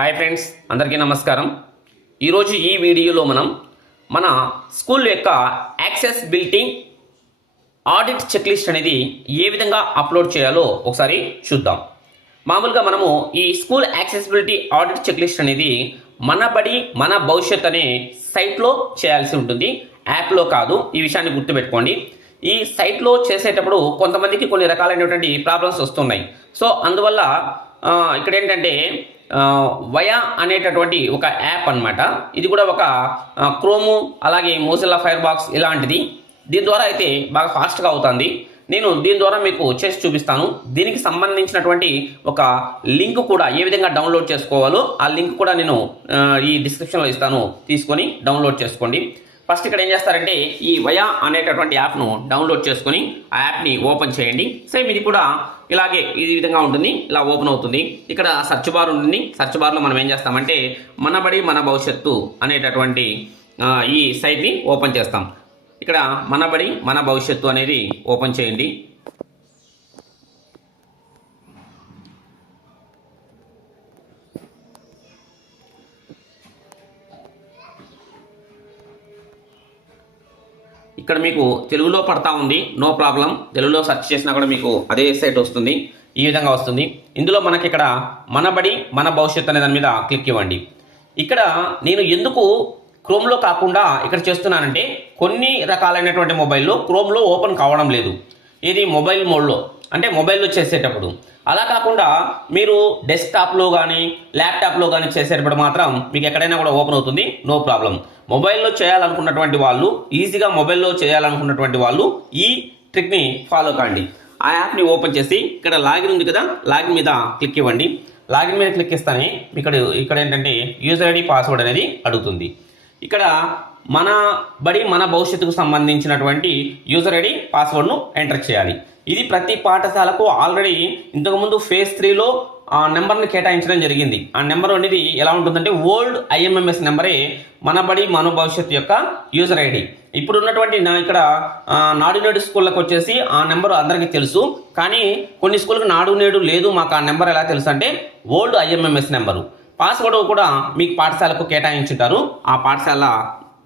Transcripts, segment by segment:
Hi friends, అందరికీ నమస్కారం. ఈరోజు ఈ వీడియోలో మనం మన స్కూల్ యొక్క యాక్సెసిబిలిటీ ఆడిట్ చెక్ లిస్ట్ అనేది ఏ విధంగా అప్లోడ్ చేయాలో ఒకసారి చూద్దాం. మామూలుగా మనము ఈ school accessibility audit checklist అనేది మన బడి మన భవిష్యత్ అనే సైట్లో చేయాల్సి ఉంటుంది, యాప్లో కాదు. ఈ విషయాన్ని గుర్తుపెట్టుకోండి. ఈ సైట్లో చేసేటప్పుడు కొంతమందికి కొన్ని రకాలైనటువంటి ప్రాబ్లమ్స్ వస్తున్నాయి. సో అందువల్ల ఇక్కడ ఏంటంటే వయా అనేటటువంటి ఒక యాప్ అన్నమాట. ఇది కూడా ఒక క్రోము, అలాగే మోజిల్లా ఫైర్ బాక్స్ ఇలాంటిది. దీని ద్వారా అయితే బాగా ఫాస్ట్గా అవుతుంది. నేను దీని ద్వారా మీకు చేసి చూపిస్తాను. దీనికి సంబంధించినటువంటి ఒక లింక్ కూడా ఏ విధంగా డౌన్లోడ్ చేసుకోవాలో ఆ లింక్ కూడా నేను ఈ డిస్క్రిప్షన్లో ఇస్తాను, తీసుకొని డౌన్లోడ్ చేసుకోండి. ఫస్ట్ ఇక్కడ ఏం చేస్తారంటే ఈ వయా అనేటటువంటి యాప్ను డౌన్లోడ్ చేసుకొని ఆ యాప్ని ఓపెన్ చేయండి. సేమ్ ఇది కూడా ఇలాగే ఈ విధంగా ఉంటుంది, ఇలా ఓపెన్ అవుతుంది. ఇక్కడ సెర్చ్ బార్ ఉంటుంది. సెర్చ్ బార్లో మనం ఏం చేస్తామంటే మన బడి మన భవిష్యత్తు అనేటటువంటి ఈ సైట్ని ఓపెన్ చేస్తాం. ఇక్కడ మన బడి మన భవిష్యత్తు అనేది ఓపెన్ చేయండి. ఇక్కడ మీకు తెలుగులో పడతా ఉంది, నో ప్రాబ్లం. తెలుగులో సెర్చ్ చేసినా కూడా మీకు అదే సైట్ వస్తుంది, ఈ విధంగా వస్తుంది. ఇందులో మనకి ఇక్కడ మన బడి మన భవిష్యత్తు అనే దాని మీద క్లిక్ ఇవ్వండి. ఇక్కడ నేను ఎందుకు క్రోమ్లో కాకుండా ఇక్కడ చేస్తున్నానంటే కొన్ని రకాలైనటువంటి మొబైల్లో క్రోమ్లో ఓపెన్ కావడం లేదు. ఇది మొబైల్ మోడ్లో, అంటే మొబైల్లో చేసేటప్పుడు. అలా కాకుండా మీరు డెస్క్టాప్లో కానీ ల్యాప్టాప్లో కానీ చేసేటప్పుడు మాత్రం మీకు ఎక్కడైనా కూడా ఓపెన్ అవుతుంది, నో ప్రాబ్లం. మొబైల్లో చేయాలనుకున్నటువంటి వాళ్ళు, ఈజీగా మొబైల్లో చేయాలనుకున్నటువంటి వాళ్ళు ఈ ట్రిక్ని ఫాలో కండి. ఆ యాప్ని ఓపెన్ చేసి ఇక్కడ లాగిన్ ఉంది కదా, లాగిన్ మీద క్లిక్ ఇవ్వండి. లాగిన్ మీద క్లిక్ ఇస్తానే ఇక్కడ ఏంటంటే యూజర్ ఐడి పాస్వర్డ్ అనేది అడుగుతుంది. ఇక్కడ మన బడి మన భవిష్యత్తుకు సంబంధించినటువంటి యూజర్ ఐడి పాస్వర్డ్ను ఎంటర్ చేయాలి. ఇది ప్రతి పాఠశాలకు ఆల్రెడీ ఇంతకుముందు ఫేజ్ 3లో ఆ నెంబర్ని కేటాయించడం జరిగింది. ఆ నెంబర్ అనేది ఎలా ఉంటుందంటే ఓల్డ్ ఐఎంఎంఎస్ నెంబరే మన బడి మన భవిష్యత్తు యొక్క యూజర్ ఐడి. ఇప్పుడు ఉన్నటువంటి ఇక్కడ నాడు నేడు స్కూళ్ళకి వచ్చేసి ఆ నెంబర్ అందరికీ తెలుసు. కానీ కొన్ని స్కూళ్ళకి నాడు నేడు లేదు, మాకు ఆ నెంబర్ ఎలా తెలుసు అంటే ఓల్డ్ ఐఎంఎంఎస్ నెంబరు. పాస్వర్డ్ కూడా మీకు పాఠశాలకు కేటాయించుంటారు. ఆ పాఠశాల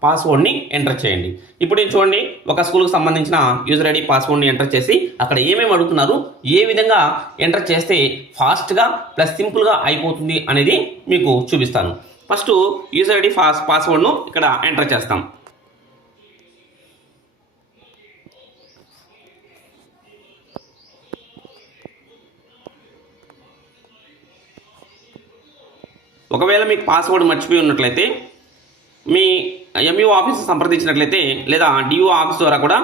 పాస్వర్డ్ని ఎంటర్ చేయండి. ఇప్పుడు చూడండి, ఒక స్కూల్కి సంబంధించిన యూజర్ ఐడి పాస్వర్డ్ని ఎంటర్ చేసి అక్కడ ఏమేమి అడుగుతున్నారు, ఏ విధంగా ఎంటర్ చేస్తే ఫాస్ట్గా ప్లస్ సింపుల్గా అయిపోతుంది అనేది మీకు చూపిస్తాను. ఫస్ట్ యూజర్ ఐడి పాస్వర్డ్ను ఇక్కడ ఎంటర్ చేస్తాం. ఒకవేళ మీకు పాస్వర్డ్ మర్చిపోయి ఉన్నట్లయితే మీ ఎంఈఓ ఆఫీస్ సంప్రదించినట్లయితే లేదా డిఓ ఆఫీస్ ద్వారా కూడా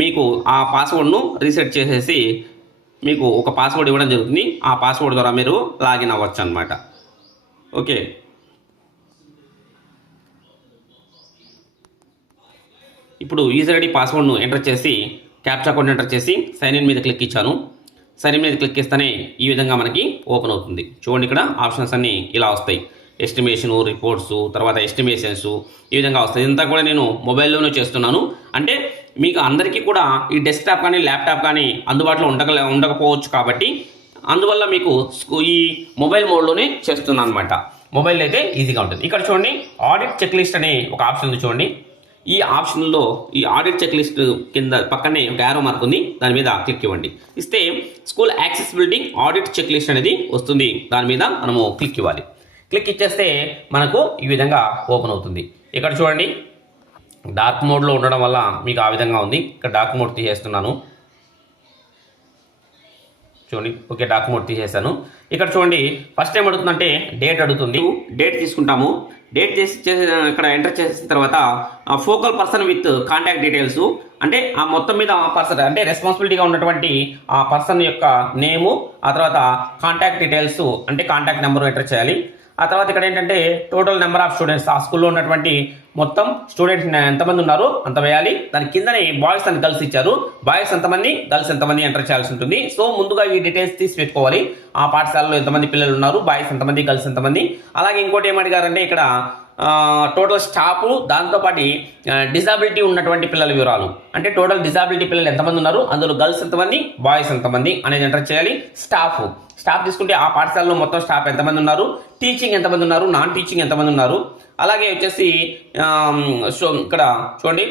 మీకు ఆ పాస్వర్డ్ను రీసెట్ చేసేసి మీకు ఒక పాస్వర్డ్ ఇవ్వడం జరుగుతుంది. ఆ పాస్వర్డ్ ద్వారా మీరు లాగిన్ అవ్వచ్చు అనమాట. ఓకే, ఇప్పుడు యూజర్ ఐడి పాస్వర్డ్ను ఎంటర్ చేసి క్యాప్చా కోడ్ ఎంటర్ చేసి సైన్ ఇన్ మీద క్లిక్ ఇచ్చాను. సైన్ ఇన్ మీద క్లిక్ ఇస్తేనే ఈ విధంగా మనకి ఓపెన్ అవుతుంది. చూడండి, ఇక్కడ ఆప్షన్స్ అన్నీ ఇలా వస్తాయి. ఎస్టిమేషను, రిపోర్ట్స్, తర్వాత ఎస్టిమేషన్స్, ఈ విధంగా వస్తాయి. ఇదంతా కూడా నేను మొబైల్లోనే చేస్తున్నాను. అంటే మీకు అందరికీ కూడా ఈ డెస్క్టాప్ కానీ ల్యాప్టాప్ కానీ అందుబాటులో ఉండకపోవచ్చు కాబట్టి అందువల్ల మీకు ఈ మొబైల్ మోడ్లోనే చేస్తున్నాను అనమాట. మొబైల్ అయితే ఈజీగా ఉంటుంది. ఇక్కడ చూడండి, ఆడిట్ చెక్ లిస్ట్ అనే ఒక ఆప్షన్ ఉంది చూడండి. ఈ ఆప్షన్లో ఈ ఆడిట్ చెక్ లిస్ట్ కింద పక్కనే ఒక యారో మార్క్ ఉంది, దాని మీద క్లిక్ ఇవ్వండి. ఇస్తే school accessibility audit checklist అనేది వస్తుంది. దాని మీద మనము క్లిక్ ఇవ్వాలి. క్లిక్ ఇచ్చేస్తే మనకు ఈ విధంగా ఓపెన్ అవుతుంది. ఇక్కడ చూడండి, డార్క్ మోడ్లో ఉండడం వల్ల మీకు ఆ విధంగా ఉంది. ఇక్కడ డార్క్ మోడ్ తీసేస్తున్నాను. చూడండి, ఓకే, డార్క్ మోడ్ తీసేసాను. ఇక్కడ చూడండి, ఫస్ట్ ఏం అడుగుతుందంటే డేట్ అడుగుతుంది. డేట్ తీసుకుంటాము. డేట్ ఇక్కడ ఎంటర్ చేసిన తర్వాత focal person with contact details, అంటే ఆ మొత్తం మీద పర్సన్ అంటే రెస్పాన్సిబిలిటీగా ఉన్నటువంటి ఆ పర్సన్ యొక్క నేము, ఆ తర్వాత కాంటాక్ట్ డీటెయిల్స్ అంటే కాంటాక్ట్ నెంబర్ ఎంటర్ చేయాలి. ఆ తర్వాత ఇక్కడ ఏంటంటే టోటల్ నెంబర్ ఆఫ్ స్టూడెంట్స్, ఆ స్కూల్లో ఉన్నటువంటి మొత్తం స్టూడెంట్స్ ఎంతమంది ఉన్నారో అంత వేయాలి. దాని కిందనే బాయ్స్ అండ్ గర్ల్స్ ఇచ్చారు. బాయ్స్ ఎంతమంది, గర్ల్స్ ఎంతమంది ఎంటర్ చేయాల్సి ఉంటుంది. సో ముందుగా ఈ డీటెయిల్స్ తీసి పెట్టుకోవాలి. ఆ పాఠశాలలో ఎంతమంది పిల్లలు ఉన్నారు, బాయ్స్ ఎంతమంది, గర్ల్స్ ఎంతమంది. అలాగే ఇంకోటి ఏమడిగారంటే ఇక్కడ టోటల్ స్టాఫ్, దాంతోపాటు డిజాబిలిటీ ఉన్నటువంటి పిల్లల వివరాలు, అంటే టోటల్ డిజాబిలిటీ పిల్లలు ఎంతమంది ఉన్నారు, అందులో గర్ల్స్ ఎంతమంది, బాయ్స్ ఎంతమంది అనేది ఎంటర్ చేయాలి. స్టాఫ్ తీసుకుంటే ఆ పాఠశాలలో మొత్తం స్టాఫ్ ఎంతమంది ఉన్నారు, టీచింగ్ ఎంతమంది ఉన్నారు, నాన్ టీచింగ్ ఎంతమంది ఉన్నారు. అలాగే వచ్చేసి ఇక్కడ చూడండి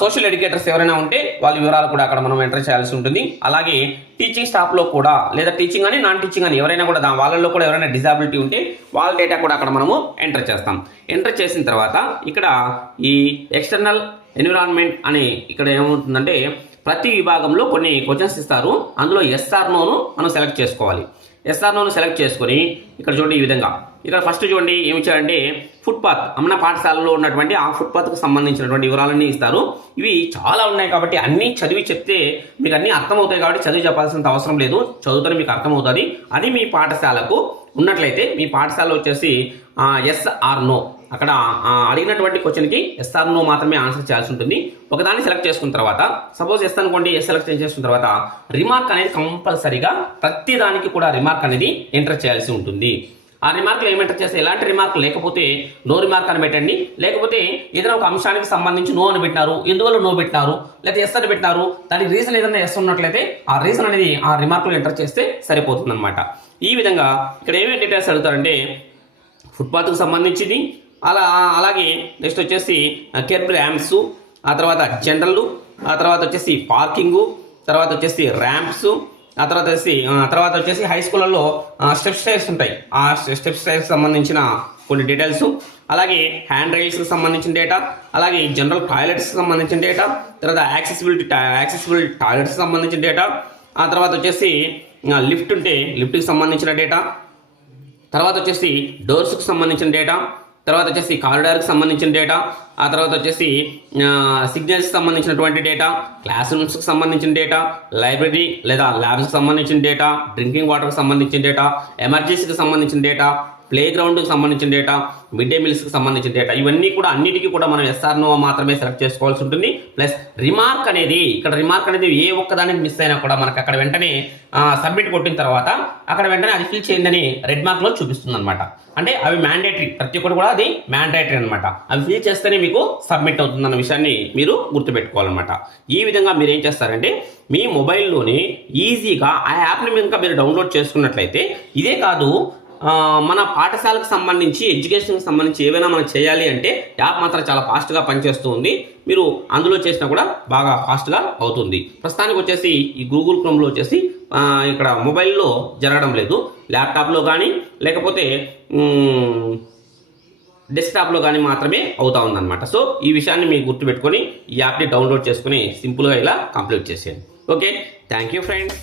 సోషల్ ఎడ్యుకేటర్స్ ఎవరైనా ఉంటే వాళ్ళ వివరాలు కూడా అక్కడ మనం ఎంటర్ చేయాల్సి ఉంటుంది. అలాగే టీచింగ్ స్టాఫ్లో కూడా లేదా టీచింగ్ అని నాన్ టీచింగ్ అని ఎవరైనా కూడా వాళ్ళల్లో కూడా ఎవరైనా డిజాబిలిటీ ఉంటే వాళ్ళ డేటా కూడా అక్కడ మనము ఎంటర్ చేస్తాం. ఎంటర్ చేసిన తర్వాత ఇక్కడ ఈ ఎక్స్టర్నల్ ఎన్విరాన్మెంట్ అని ఇక్కడ ఏమవుతుందంటే ప్రతి విభాగంలో కొన్ని క్వశ్చన్స్ ఇస్తారు. అందులో ఎస్ఆర్ నోను మనం సెలెక్ట్ చేసుకోవాలి. ఎస్ఆర్ నోను సెలెక్ట్ చేసుకొని ఇక్కడ చూడండి ఈ విధంగా ఇక్కడ ఫస్ట్ చూడండి ఏమి ఇచ్చారంటే ఫుట్పాత్, మన పాఠశాలలో ఉన్నటువంటి ఆ ఫుట్పాత్కు సంబంధించినటువంటి వివరాలన్నీ ఇస్తారు. ఇవి చాలా ఉన్నాయి కాబట్టి అన్నీ చదివి చెప్తే మీకు అన్నీ అర్థమవుతాయి కాబట్టి చదివి చెప్పాల్సినంత అవసరం లేదు, చదువుతానే మీకు అర్థమవుతుంది. అది మీ పాఠశాలకు ఉన్నట్లయితే మీ పాఠశాల వచ్చేసి ఎస్ ఆర్ నో, అక్కడ అడిగినటువంటి క్వశ్చన్కి ఎస్ ఆర్ నో మాత్రమే ఆన్సర్ చేయాల్సి ఉంటుంది. ఒకదాన్ని సెలెక్ట్ చేసుకున్న తర్వాత సపోజ్ ఎస్ అనుకోండి, ఎస్ సెలెక్ట్ చేసుకున్న తర్వాత రిమార్క్ అనేది కంపల్సరీగా ప్రతి దానికి కూడా రిమార్క్ అనేది ఎంటర్ చేయాల్సి ఉంటుంది. ఆ రిమార్క్లు ఏమి ఎంటర్ చేస్తే ఎలాంటి రిమార్క్ లేకపోతే నో రిమార్క్ అని పెట్టండి, లేకపోతే ఏదైనా ఒక అంశానికి సంబంధించి నో అని పెట్టినారు, ఎందువల్ల నో పెట్టినారు, లేకపోతే ఎస్ అని పెట్టినారు, దానికి రీజన్ ఏదైనా ఎస్ ఉన్నట్లయితే ఆ రీజన్ అనేది ఆ రిమార్క్లో ఎంటర్ చేస్తే సరిపోతుంది అనమాట. ఈ విధంగా ఇక్కడ ఏమేమి డీటెయిల్స్ అడుగుతారంటే ఫుట్పాత్కు సంబంధించింది, అలాగే నెక్స్ట్ వచ్చేసి కెర్బ్ ర్యాంప్స్, ఆ తర్వాత జనరల్, ఆ తర్వాత వచ్చేసి పార్కింగు, తర్వాత వచ్చేసి ర్యాంప్స్, ఆ తర్వాత వచ్చేసి హై స్కూళ్ళలో స్టెప్ స్టైల్స్ ఉంటాయి, ఆ స్టెప్ స్టైల్స్ సంబంధించిన కొన్ని డీటెయిల్స్, అలాగే హ్యాండ్ రైల్స్కి సంబంధించిన డేటా, అలాగే జనరల్ టాయిలెట్స్కి సంబంధించిన డేటా, తర్వాత యాక్సెసిబుల్ టాయిలెట్స్కి సంబంధించిన డేటా, ఆ తర్వాత వచ్చేసి లిఫ్ట్ ఉంటే లిఫ్ట్కి సంబంధించిన డేటా, తర్వాత వచ్చేసి డోర్స్కి సంబంధించిన డేటా, తర్వాత వచ్చేసి కారిడార్కి సంబంధించిన డేటా, ఆ తర్వాత వచ్చేసి సిగ్నల్స్కి సంబంధించినటువంటి డేటా, క్లాస్ రూమ్స్కి సంబంధించిన డేటా, లైబ్రరీ లేదా ల్యాబ్స్కి సంబంధించిన డేటా, డ్రింకింగ్ వాటర్కి సంబంధించిన డేటా, ఎమర్జెన్సీకి సంబంధించిన డేటా, ప్లే గ్రౌండ్కి సంబంధించిన డేటా, మిడ్ డే మీల్స్కి సంబంధించిన డేటా, ఇవన్నీ కూడా అన్నిటికీ కూడా మనం ఎస్ఆర్ నో మాత్రమే సెలెక్ట్ చేసుకోవాల్సి ఉంటుంది. ప్లస్ రిమార్క్ అనేది ఇక్కడ రిమార్క్ అనేది ఏ ఒక్కదానికి మిస్ అయినా కూడా మనకు అక్కడ వెంటనే సబ్మిట్ కొట్టిన తర్వాత అక్కడ వెంటనే అది ఫిల్ చేయండి రెడ్ మార్క్లో చూపిస్తుంది అనమాట. అంటే అవి మ్యాండేటరీ, ప్రతి ఒక్కటి కూడా అది మ్యాండేటరీ అనమాట. అవి ఫిల్ చేస్తేనే మీకు సబ్మిట్ అవుతుందన్న విషయాన్ని మీరు గుర్తుపెట్టుకోవాలన్నమాట. ఈ విధంగా మీరు ఏం చేస్తారంటే మీ మొబైల్లోనే ఈజీగా ఆ యాప్ని ఇంకా మీరు డౌన్లోడ్ చేసుకున్నట్లయితే, ఇదే కాదు మన పాఠశాలకు సంబంధించి ఎడ్యుకేషన్కి సంబంధించి ఏవైనా మనం చేయాలి అంటే యాప్ మాత్రం చాలా ఫాస్ట్గా పనిచేస్తూ ఉంది. మీరు అందులో చేసినా కూడా బాగా ఫాస్ట్గా అవుతుంది. ప్రస్తుతానికి వచ్చేసి ఈ గూగుల్ క్రోమ్లో వచ్చేసి ఇక్కడ మొబైల్లో జరగడం లేదు, ల్యాప్టాప్లో కానీ లేకపోతే డెస్క్టాప్లో కానీ మాత్రమే అవుతా ఉందన్నమాట. సో ఈ విషయాన్ని మీరు గుర్తుపెట్టుకొని ఈ యాప్ని డౌన్లోడ్ చేసుకుని సింపుల్గా ఇలా కంప్లీట్ చేసేయండి. Okay, thank you friends.